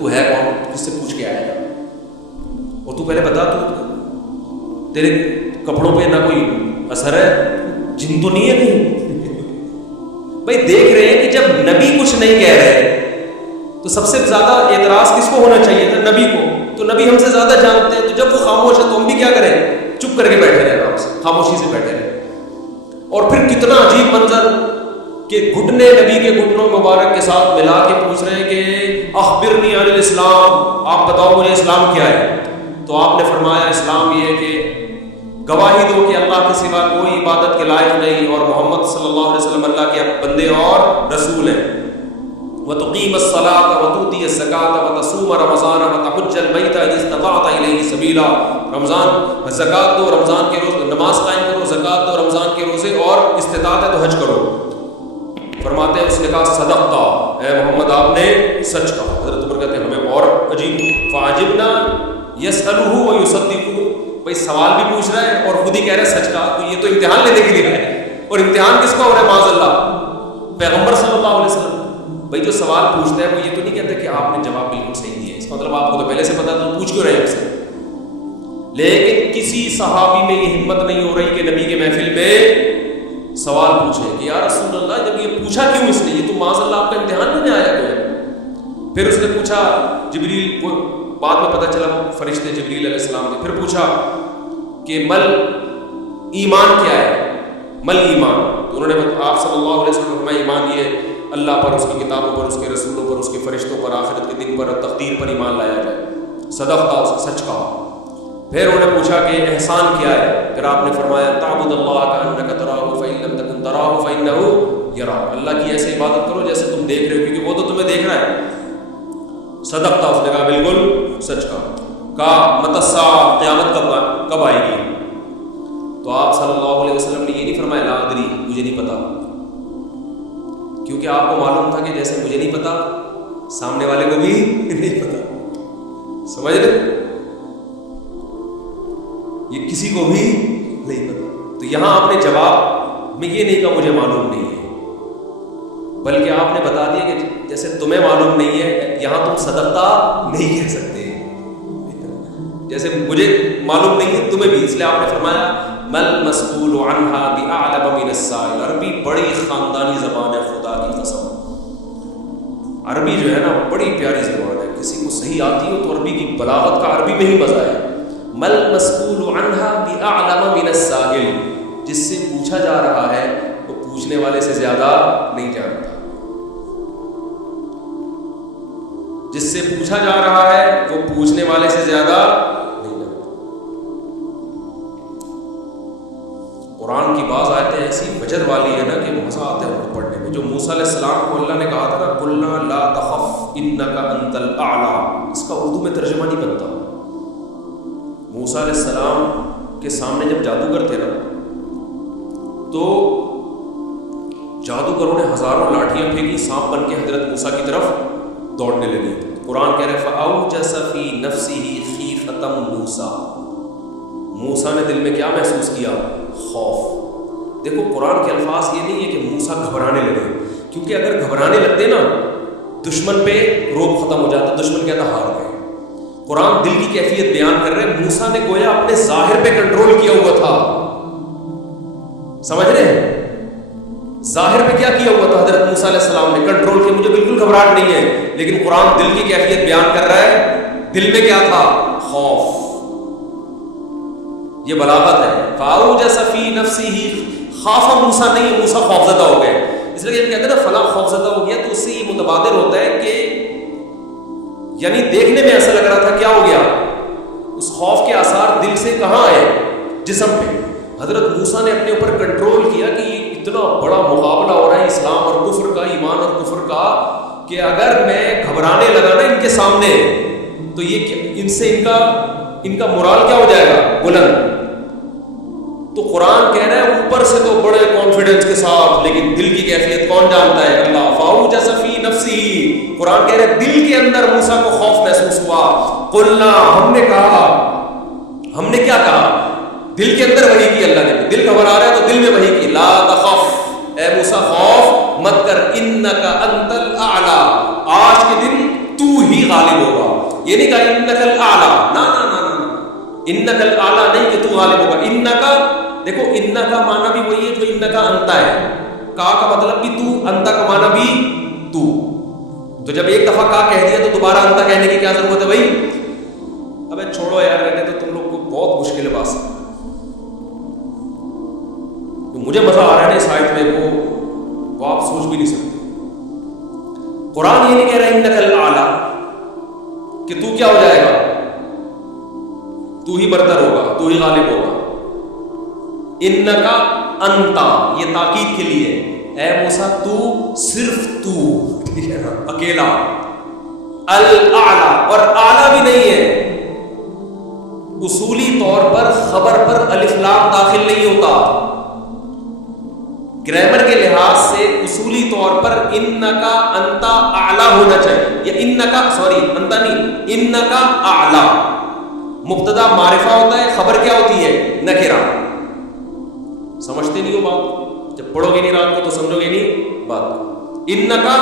تو ہے کون, کس سے پوچھ کے آیا ہے, اور تو پہلے بتا تو تیرے کپڑوں پہ نہ کوئی اثر ہے, جن تو نہیں ہے نہیں. بھائی دیکھ رہے ہیں کہ جب نبی کچھ نہیں کہہ رہے تو سب سے زیادہ اعتراض کس کو ہونا چاہیے تھا؟ نبی کو. تو نبی ہم سے زیادہ جانتے ہیں, تو جب وہ خاموش ہے تو ہم بھی کیا کریں, چپ کر کے بیٹھے رہے, آرام سے خاموشی سے بیٹھے رہے. اور پھر کتنا عجیب منظر کہ گھٹنے نبی کے گھٹنوں مبارک کے ساتھ ملا کے پوچھ رہے ہیں کہ اخبرنی عن الاسلام, آپ بتاؤ مجھے اسلام کیا ہے. تو آپ نے فرمایا اسلام یہ ہے کہ گواہی دو کہ اللہ کے سوا کوئی عبادت کے لائق نہیں اور محمد صلی اللہ علیہ وسلم اللہ کے بندے اور رسول ہیں. وتقیم الصلاۃ وتؤتی الزکاۃ وتصوم رمضان وتحج البیت ان استطعت الیہ سبیلا. رمضان زکات دو, رمضان کے روز نماز قائم کرو, زکات دو, رمضان کے روزے, اور استطاعت ہے تو حج کرو. فرماتے ہیں اس نے کہا صدقتا, اے محمد آپ نے سچ کہا. حضرت عمر کہتے ہیں ہمیں اور عجیب, فعجبنا یسألہ ویصدقہ. بھائی سوال بھی پوچھ رہا ہے اور خود ہی کہہ رہا ہے سچ کہا, تو یہ تو امتحان لینے کے لیے ہے. اور امتحان کس کا ہو رہا ہے معاذ اللہ, پیغمبر صلی اللہ علیہ وسلم. بھائی جو سوال پوچھتا ہے وہ یہ تو نہیں کہتا کہ آپ نے جواب بالکل صحیح دیا, اس کا مطلب آپ کو تو پہلے سے پتا تو پوچھ کیوں رہے ہیں آپ سے. لیکن کسی صحابی میں یہ ہمت نہیں ہو رہی کہ نبی کے محفل میں سوال پوچھے کہ یا رسول اللہ جب یہ پوچھا کیوں اس نے, یہ تو معاذ اللہ آپ کا امتحان نہیں آیا کوئی. پھر اس نے پوچھا, جبریل کو بعد میں پتہ چلا وہ فرشتے جبریل علیہ السلام نے, پھر پوچھا کہ مل ایمان کیا ہے, مل ایمان. تو انہوں نے آپ صلی اللہ علیہ وسلم میں ایمان یہ اللہ پر, اس کی کتابوں پر, اس کے رسولوں پر, اس کے فرشتوں پر, آخرت کے دن پر, تقدیر پر ایمان لایا جائے. صدقتا, اس نے سچ کہا. پھر انہوں نے پوچھا کہ احسان کیا ہے, پھر آپ نے فرمایا تعبد اللہ کأنک تراہ فإن لم تکن تراہ فإنہ یراک. اللہ کی ایسے عبادت کرو جیسے تم دیکھ رہے ہو, کیونکہ وہ تو تمہیں دیکھ رہا ہے. صدقتا, اس نے کہا بالکل سچ کہا. کہا متی الساعۃ, قیامت کب آئے گی. تو آپ صلی اللہ علیہ وسلم نے یہ نہیں فرمایا لا ادری, مجھے نہیں پتا, کیونکہ آپ کو معلوم تھا کہ جیسے مجھے نہیں پتا سامنے والے کو بھی نہیں پتا. سمجھ رہے, یہ کسی کو بھی نہیں پتا. تو یہاں آپ نے جواب میں یہ نہیں کہا مجھے معلوم نہیں ہے, بلکہ آپ نے بتا دیا کہ جیسے تمہیں معلوم نہیں ہے, یہاں تم صدقتا نہیں کہہ سکتے جیسے مجھے معلوم نہیں ہے تمہیں بھی. اس لیے آپ نے فرمایا مل مسئول عنہا بأعلم من السائل. عربی بڑی خاندانی زبان ہے, خدا کی قسم. عربی جو ہے نا بڑی پیاری زبان ہے, کسی کو صحیح آتی ہو تو عربی کی بلاغت کا عربی میں ہی مزہ ہے. مل مسئول عنہا بأعلم من السائل, جس سے پوچھا جا رہا ہے وہ پوچھنے والے سے زیادہ نہیں جانتا. جس سے پوچھا جا رہا ہے وہ پوچھنے والے سے زیادہ نہیں جانتا. قرآن کی بعض آیتیں ایسی وجر والی ہے نا کہ مزہ آتا ہے ان پڑھنے میں. جو موسیٰ علیہ السلام کو اللہ نے کہا تھا نا قلنا لا تخف انک انت الاعلی, اس کا اردو میں ترجمہ نہیں بنتا. موسیٰ علیہ السلام کے سامنے جب جادوگر تھے نا تو جادوگروں نے ہزاروں لاٹھیاں پھینکی, سانپ بن کے حضرت موسیٰ کی طرف دوڑنے لگے. قرآن کہہ رہے فأوجس فی نفسہ خیفۃ موسیٰ, موسیٰ نے دل میں کیا محسوس کیا, خوف. دیکھو قرآن کے الفاظ یہ نہیں ہے کہ موسیٰ گھبرانے لگے, کیونکہ اگر گھبرانے لگتے نا دشمن پہ روب ختم ہو جاتا, دشمن کہتا ہار گئے. قرآن دل کی کیفیت بیان کر رہے ہیں. موسیٰ نے گویا اپنے ظاہر پہ کنٹرول کیا ہوا تھا, سمجھ رہے ہیں, ظاہر پہ کیا کیا ہوا تھا حضرت موسیٰ علیہ السلام نے, کنٹرول کیا. مجھے بالکل گھبراہٹ نہیں ہے, لیکن قرآن دل کی کیفیت بیان کر رہا ہے, دل میں کیا تھا, خوف. یہ بلاغت ہے. فأوجس فی نفسہ, خاف موسیٰ نہیں, موسیٰ خوفزدہ ہو گئے. اس لیے جب کہتے ہیں نا فلاں خوفزدہ ہو گیا تو اس سے یہ متبادر ہوتا ہے کہ یعنی دیکھنے میں ایسا لگ رہا تھا کیا ہو گیا, اس خوف کے آثار دل سے کہاں آئے, جسم پہ. حضرت موسیٰ نے اپنے اوپر کنٹرول کیا کہ یہ اتنا بڑا مقابلہ ہو رہا ہے اسلام اور کفر کا, ایمان اور کفر کا, کہ اگر میں گھبرانے لگا نا ان کے سامنے تو یہ ان سے ان کا مورال کیا ہو جائے گا, بلند. تو قرآن کہہ رہا ہے اوپر سے تو بڑے کانفیڈنس کے ساتھ, لیکن دل کی کیفیت کون جانتا ہے, اللہ. فأوجس فی نفسہ, قرآن کہہ رہا ہے دل کے اندر موسیٰ کو خوف محسوس ہوا. قلنا, ہم نے کہا, ہم نے کیا کہا, دل کے اندر وحی کی اللہ نے. دل گھبرا رہا ہے تو دل میں وحی کی, لا تخف, اے موسیٰ خوف مت کر, انک انت الاعلی, آج کے دن تو ہی غالب ہوگا. یہ نہیں کہا انک الاعلی، نا نا نا نا، انک الاعلی نہیں کہ تو غالب ہوگا. انکا، دیکھو انکا معنی بھی وہی ہے جو انکا انتا ہے، کا مطلب بھی تو، انتا کا معنی بھی تو. تو جب ایک دفعہ کا کہہ دیا تو دوبارہ انتا کہنے کی کیا ضرورت ہے بھائی؟ ابے چھوڑو یار، رہنے تو تم لوگ کو بہت مشکل ہے بات. مجھے مزہ آ رہا ہے نا اس آیت میں، وہ آپ سوچ بھی نہیں سکتے. قرآن یہ نہیں کہہ رہا انک الاعلی کہ تو کیا ہو جائے گا، تو ہی برتر ہوگا، تو ہی غالب ہوگا. انکا انتا، یہ تاکید کے لیے، اے موسیٰ تو، صرف تو، ٹھیک ہے نا، اکیلا. الاعلی، اور اعلی بھی نہیں ہے. اصولی طور پر خبر پر الف لام داخل نہیں ہوتا. گرامر کے لحاظ سے اصولی طور پر انکا انتا اعلی ہونا چاہیے، یا انکا، سوری انتا نہیں، انکا اعلی. مبتدا معرفہ ہوتا ہے، خبر کیا ہوتی ہے؟ نکرہ. سمجھتے نہیں ہو بات؟ جب پڑھو گے نہیں رات کو تو سمجھو گے نہیں بات. انکا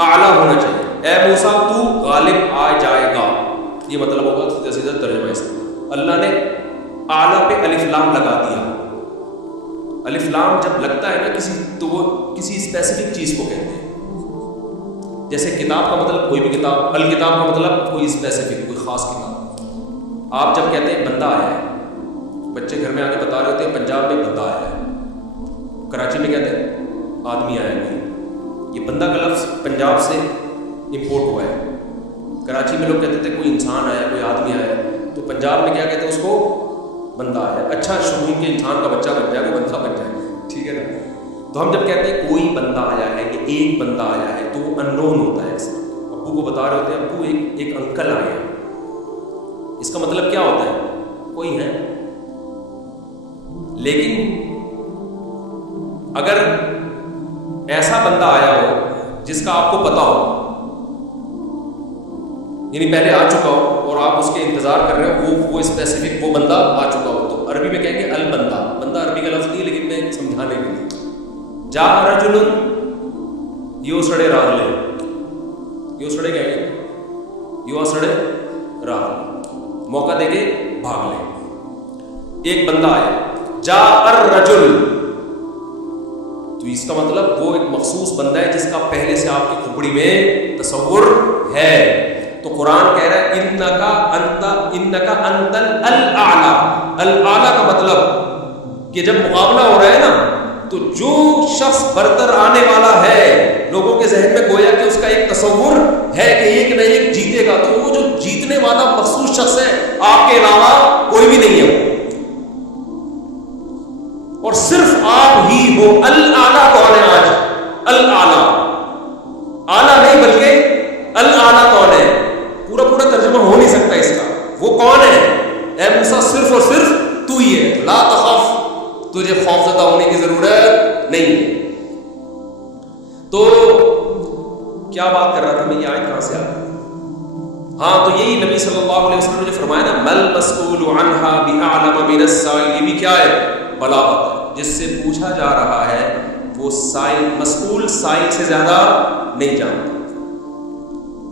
اعلی ہونا چاہیے. اے موسیٰ تو غالب آ جائے گا، یہ مطلب ہوگا سیدھا سیدھا ترجمہ اس کا. اللہ نے اعلی پہ الف لام لگا دیا. الف لام جب لگتا ہے نا کسی، تو وہ کسی اسپیسیفک چیز کو کہتے ہیں. جیسے کتاب کا مطلب کوئی بھی کتاب، الکتاب کا مطلب کوئی اسپیسیفک، کوئی خاص کتاب. آپ جب کہتے ہیں بندہ آیا ہے، بچے گھر میں آ کے بتا رہے ہوتے ہیں پنجاب میں بندہ آیا ہے، کراچی میں کہتے ہیں آدمی آیا ہے. یہ بندہ کا لفظ پنجاب سے امپورٹ ہوا ہے. کراچی میں لوگ کہتے تھے کوئی انسان آیا، کوئی آدمی آیا، تو پنجاب میں کیا کہتے ہیں اس کو؟ بندہ آیا. اچھا شگون کے انسان کا بچہ بن جائے، وہ بندہ بن جائے، ٹھیک ہے نا. تو ہم جب کہتے ہیں کوئی بندہ آیا ہے یا ایک بندہ آیا ہے تو وہ اننون ہوتا ہے. ابو کو بتا رہے ہوتے ہیں ابو ایک انکل آئے ہیں، اس کا مطلب کیا ہوتا ہے؟ کوئی ہے. لیکن اگر ایسا بندہ آیا ہو جس کا آپ کو پتا ہو، یعنی پہلے آ چکا ہو اور آپ اس کے انتظار کر رہے ہو، وہ اسپیسیفک وہ بندہ آ چکا ہو، تو عربی میں کہیں گے البندہ. بندہ عربی کا لفظ نہیں ہے لیکن میں سمجھانے کے لیے. جا رجل یو سڑے راہ لے، یو سڑے کہیں گے، یو سڑے راہ، موقع دے کے بھاگ لے. ایک بندہ آیا، جا الرجل، تو اس کا مطلب وہ ایک مخصوص بندہ ہے جس کا پہلے سے آپ کی کھوپڑی میں تصور ہے. تو قرآن کہہ رہا ہے انکا انت الاعلی. الاعلی کا مطلب کہ جب مقابلہ ہو رہا ہے نا، تو جو شخص برتر آنے والا ہے، لوگوں کے ذہن میں گویا کہ اس کا ایک تصور ہے کہ ایک نہ ایک جیتے گا، تو وہ جو جیتنے والا مخصوص شخص ہے، آپ کے علاوہ کوئی بھی نہیں ہے، اور صرف آپ ہی ہو. الاعلی کون ہے آج؟ الاعلی، اعلی نہیں بلکہ الاعلی کون ہے؟ پورا ترجمہ ہو نہیں سکتا اس کا. وہ کون ہے؟ اے موسیٰ صرف اور صرف تو ہی ہے. لا تخف، تجھے خوف زدہ ہونے کی ضرورت نہیں. تو کیا بات کر رہا تھا میں، یہ آیت کہاں سے آ گئی؟ ہاں، تو یہی نبی صلی اللہ علیہ وسلم نے فرمایا نا، مل مسئول عنہا بأعلم من السائل. یہ بھی کیا ہے؟ بلاغت ہے. جس سے پوچھا جا رہا ہے وہ سائل، مسئول سائل سے زیادہ نہیں جانتا.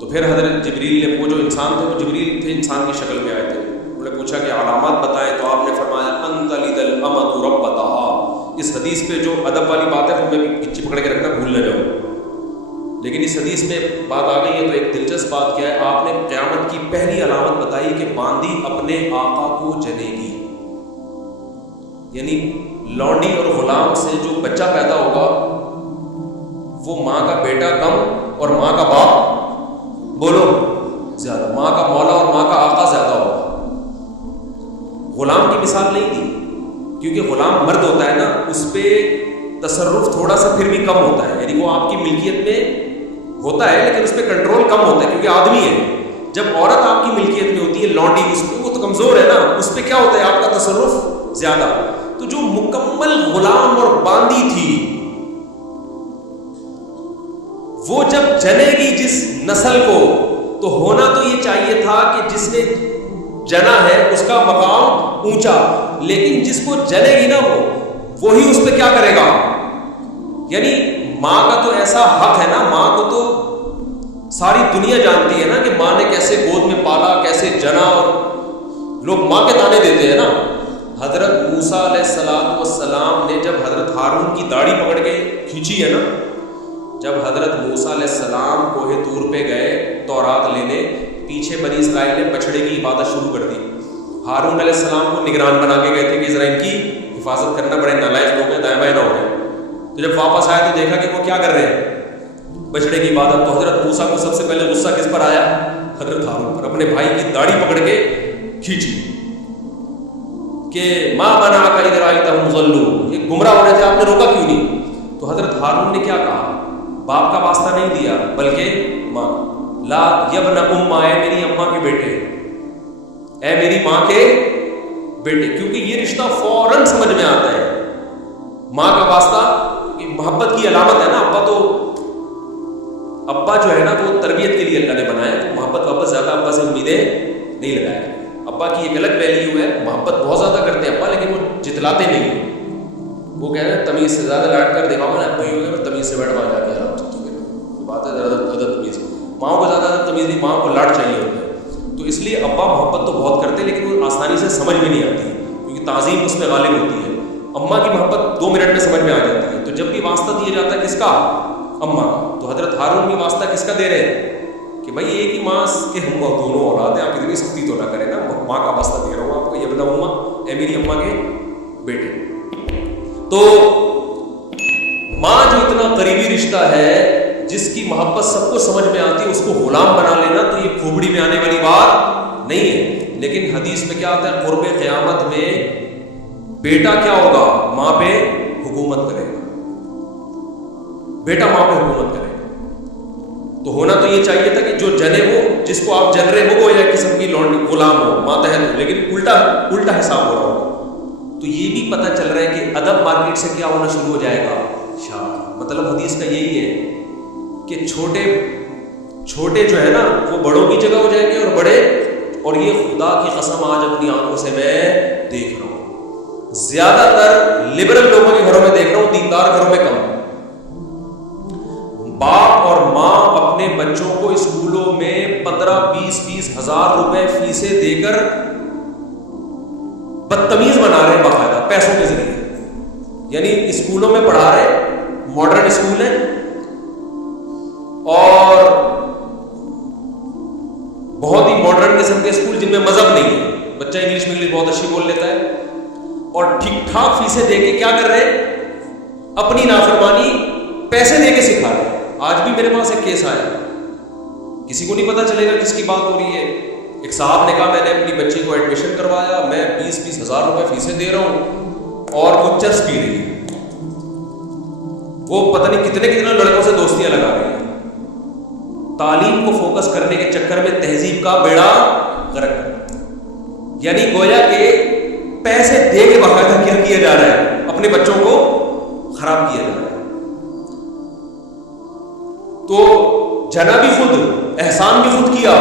تو پھر حضرت جبریل نے، وہ جو انسان تھے، وہ جبریل تھے، انسان کی شکل میں آئے تھے. انہوں نے پوچھا کہ علامات بتائیں، تو آپ نے فرمایا ان تلد الامۃ ربتہا. اس حدیث پہ جو ادب والی بات ہے وہ میں پیچھے پکڑ کے رکھنا بھول نہ جاؤں، لیکن اس حدیث میں بات آ گئی ہے. تو ایک دلچسپ بات کیا ہے، آپ نے قیامت کی پہلی علامت بتائی کہ باندی اپنے آقا کو جنے گی. یعنی لونڈی اور غلام سے جو بچہ پیدا ہوگا وہ ماں کا بیٹا کم اور ماں کا باپ بولو زیادہ، ماں کا مولا اور ماں کا آقا زیادہ ہوگا. غلام کی مثال نہیں دی، کیونکہ غلام مرد ہوتا ہے نا، اس پہ تصرف تھوڑا سا پھر بھی کم ہوتا ہے، یعنی وہ آپ کی ملکیت میں ہوتا ہے لیکن اس پہ کنٹرول کم ہوتا ہے کیونکہ آدمی ہے. جب عورت آپ کی ملکیت میں ہوتی ہے، لونڈی، اس پہ وہ تو کمزور ہے نا، اس پہ کیا ہوتا ہے آپ کا تصرف زیادہ. تو جو مکمل غلام اور باندی تھی، وہ جب جنے گی جس نسل کو، تو ہونا تو یہ چاہیے تھا کہ جس نے جنا ہے اس کا مقام اونچا، لیکن جس کو جنے گی نا وہی اس پہ کیا کرے گا. یعنی ماں کا تو ایسا حق ہے نا، ماں کو تو ساری دنیا جانتی ہے نا کہ ماں نے کیسے گود میں پالا، کیسے جنا، اور لوگ ماں کے تانے دیتے ہیں نا. حضرت موسیٰ علیہ السلام نے جب حضرت ہارون کی داڑھی پکڑ کے کھینچی ہے نا، جب حضرت موسیٰ علیہ السلام کوہ طور پہ گئے تورات لینے، پیچھے بنی اسرائیل نے بچڑے کی عبادت شروع کر دی. ہارون علیہ السلام کو نگران بنا کے گئے تھے کہ ذرا ان کی حفاظت کرنا، بڑے نالائق لوگ ہیں، دائیں بائیں نہ ہو گئے. تو جب واپس آئے تو دیکھا کہ وہ کیا کر رہے ہیں، بچڑے کی عبادت. تو حضرت موسیٰ کو سب سے پہلے غصہ کس پر آیا؟ حضرت ہارون پر. اپنے بھائی کی داڑھی پکڑ کے کھینچی کہ ماں منعک اذ رأیتہم ضلوا، یہ گمراہ ہو رہے تھے، آپ نے روکا کیوں نہیں؟ تو حضرت ہارون نے کیا کہا؟ باپ کا واسطہ نہیں دیا بلکہ ماں. لا یبن اماں، اے میری اماں کے بیٹے، اے میری ماں کے بیٹے. کیونکہ یہ رشتہ فوراً سمجھ میں آتا ہے. ماں کا واسطہ محبت کی علامت ہے نا. ابا جو ہے نا وہ تربیت کے لیے اللہ نے بنایا، تو محبت واپس زیادہ ابا سے امیدیں نہیں لگائے. ابا کی ایک الگ ویلیو ہے، محبت بہت زیادہ کرتے ہیں ابا، لیکن وہ جتلاتے نہیں ہیں. وہ کہہ رہے ہیں تمیز سے زیادہ لاڈ کر دکھاؤ نا ابا ہی ہو گیا، تمیز سے بیٹھ وہاں جا کے آرام سے. یہ بات ہے زیادہ تمیز. ماؤں کو زیادہ تمیز نہیں، ماں کو لاڈ چاہیے ہوتا ہے. تو اس لیے ابا محبت تو بہت کرتے ہیں، لیکن وہ آسانی سے سمجھ میں نہیں آتی کیونکہ تعظیم اس میں غالب ہوتی ہے. اماں کی محبت 2 منٹ میں سمجھ میں آ جاتی ہے. تو جب بھی واسطہ دیا جاتا ہے کس کا؟ اماں. تو حضرت ہارون بھی واسطہ کس کا دے رہے ہیں کہ بھائی ایک ہی ماں کے ہم دونوں اولاد ہیں، آپ اتنی سختی تو نہ کریں نا. ماں کا واسطہ دے رہا ہوں آپ کو، یہ بتا اماں، اے میری اماں کے بیٹے. تو ماں جو اتنا قریبی رشتہ ہے، جس کی محبت سب کو سمجھ میں آتی ہے، اس کو غلام بنا لینا تو یہ کھوپڑی میں آنے والی بات نہیں ہے. لیکن حدیث میں کیا آتا ہے؟ قرب قیامت میں بیٹا کیا ہوگا؟ ماں پہ حکومت کرے گا. بیٹا ماں پہ حکومت کرے گا. تو ہونا تو یہ چاہیے تھا کہ جو جنے ہو، جس کو آپ جن رہے ہو وہ ایک قسم کی غلام ہو، ماتحت ہو، لیکن الٹا حساب ہو رہا ہوگا. تو یہ بھی پتہ چل رہا ہے کہ ادب مارکیٹ سے کیا ہونا شروع ہو جائے گا؟ مطلب حدیث کا یہی ہے کہ چھوٹے جو ہے نا وہ بڑوں کی جگہ ہو جائیں گے، اور بڑے، اور یہ خدا کی قسم آج اپنی آنکھوں سے میں دیکھ رہا ہوں، زیادہ تر لبرل لوگوں کے گھروں میں دیکھ رہا ہوں، دیندار گھروں میں کم. باپ اور ماں اپنے بچوں کو اسکولوں میں 15-20 ہزار روپے فیسیں دے کر بدتمیز بنا رہے ہیں باقاعدہ پیسوں کے ذریعے. یعنی اسکولوں میں پڑھا رہے، ماڈرن اسکول ہیں، اور بہت ہی ماڈرن قسم کے اسکول جن میں مذہب نہیں ہے. بچہ انگلش میں بہت اچھی بول لیتا ہے، اور ٹھیک ٹھاک فیسیں دے کے کیا کر رہے ہیں؟ اپنی نافرمانی پیسے دے کے سکھا رہے ہیں. آج بھی میرے پاس ایک کیس آیا، کسی کو نہیں پتا چلے گا کس کی بات ہو رہی ہے. ایک صاحب نے کہا میں نے اپنی بچی کو ایڈمیشن کروایا، میں 20 ہزار روپے فیسیں دے رہا ہوں، اور وہ چرس پی رہی ہے، وہ پتہ نہیں کتنے لڑکوں سے دوستیاں لگا رہی ہیں. تعلیم کو فوکس کرنے کے چکر میں تہذیب کا بیڑا غرق. یعنی گویا کہ پیسے دے کے باقاعدہ کیا کیا جا رہا ہے، اپنے بچوں کو خراب کیا جا رہا ہے. تو جنا بھی خود، احسان بھی خود کیا،